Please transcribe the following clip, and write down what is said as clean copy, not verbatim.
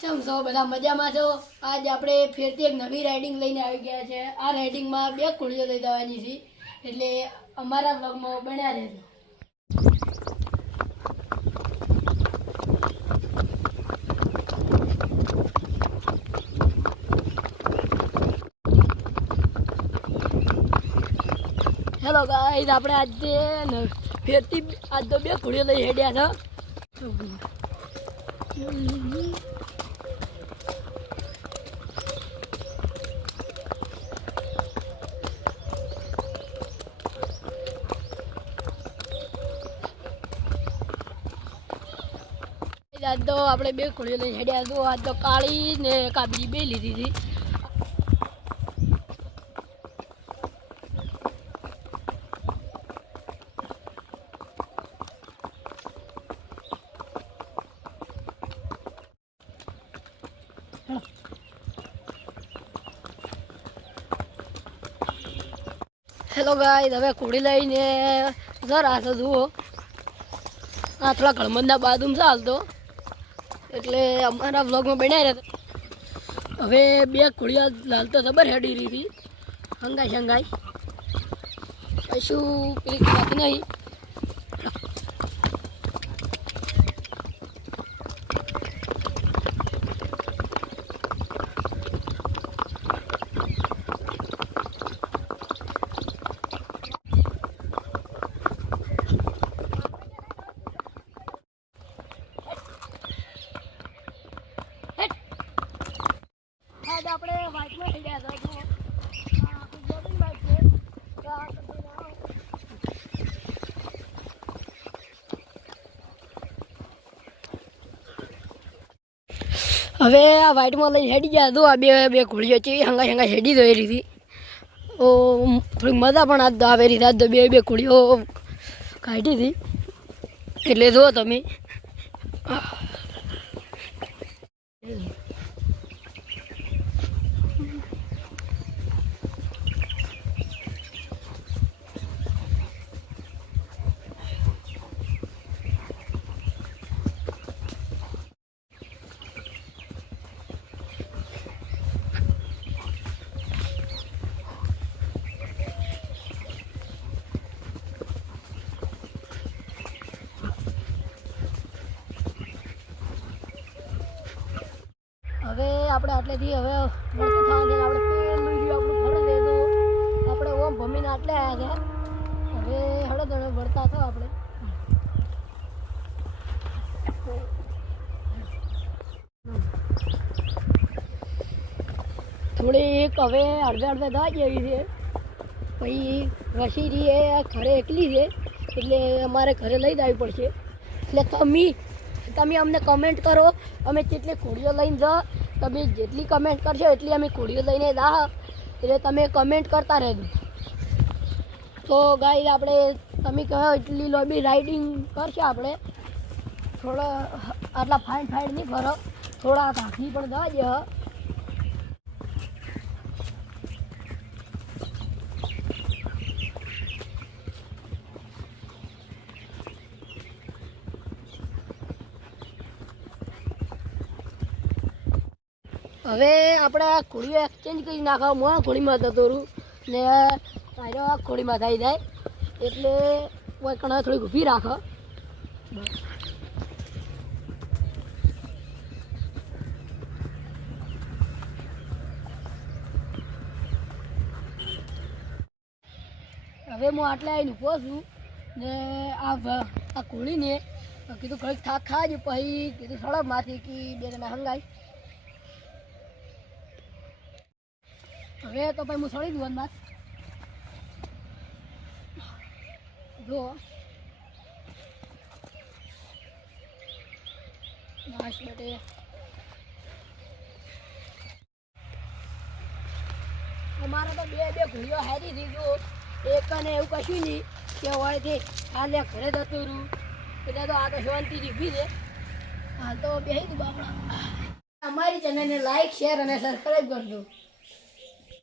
ચમ છો બધા મજામાં છો? આજ આપણે ફેરથી એક નવી રાઇડિંગ લઈને આવી ગયા છે. આ રાઇડિંગમાં 2 કોળીઓ લઈ જવાની છે, એટલે અમારા વ્લોગમાં બન્યા રહેજો. હેલો ગાઈસ, આપણે આજે ફેરથી આજ તો 2 કોળીઓ લઈ હેડ્યા છે. આજ તો આપણે 2 કોળીઓ લઈ હેડ્યા તો આજ તો કાળી ને કાબરી બે લીધી હતી. હેલો ગાઈસ, હવે કોળી લઈને જરા છે જુઓ. આ થોડા ગળમંદના બાદુમ ચાલતો એટલે અમારા વ્લોગમાં બન્યા રહ્યા. હવે 2 કોળિયા લાલ તો જબર હેડી રહી હતી, હંગાઈ કશું પેલી બાકી નહીં. આપણે વાઇટમાં થઈ ગયા હતા. હવે આ વાઇટમાં લઈને હેડી ગયા તો આ બે ઘોડીઓ છે હંગા હેડી જોઈ રહી હતી. થોડીક મજા પણ આજ આવે રહી. આજ તો બે ઘોડીઓ કાઢી હતી એટલે જુઓ તમે. હવે આપણે આટલેથી હવે વળતું થવાનું છે. આપણે પેલું આપણું ઘર લેતો આપણે ઓમ ભમીને આટલે આવ્યા છે. હવે હળદ વળતા તો આપણે થોડીક હવે અડધે દા જેવી છે. પછી રસી એ ઘરે એકલી છે એટલે અમારે ઘરે લઈ જ આવવી પડશે. એટલે તમે અમને કમેન્ટ કરો અમે કેટલી કોળીઓ લઈને જા. તમે જેટલી કમેન્ટ કરશો એટલી અમે કોળીઓ લઈને જા, એટલે તમે કમેન્ટ કરતા રહેજો. તો ગાઈસ, આપણે તમે કહો એટલી લોબી રાઇડિંગ કરશે. આપણે થોડા આટલા ફાઇન નહીં કરો, થોડા કાઢી પણ જવા દે. હવે આપણે આ કોળીઓ એક્સચેન્જ કરી નાખવા. હું આ કોળીમાં જતો રહું ને તારો આ કોળીમાં થઈ જાય એટલે કણા થોડીક ઊભી રાખો. હવે હું આટલે આવીને ઊભો છું ને આ કોળીને કીધું ઘડીક થાક ખાજો. પછી કીધું સડકમાંથી કે બે જણા હંગાઈ. હવે તો ભાઈ હું સળી દઉં માથ જો માસ બેટે. અમારે તો બે ઘોડીઓ હારી થઈ ગયો. એક ને એવું કશું નહીં કે હોયથી હાલ ઘરે જતું રહ્યું એટલે તો આ તો શાંતિથી ઊભી છે. હાલ તો બેસી દઉં બાપડા. અમારી ચેનલને લાઈક, શેર અને સબસ્ક્રાઈબ કરજો.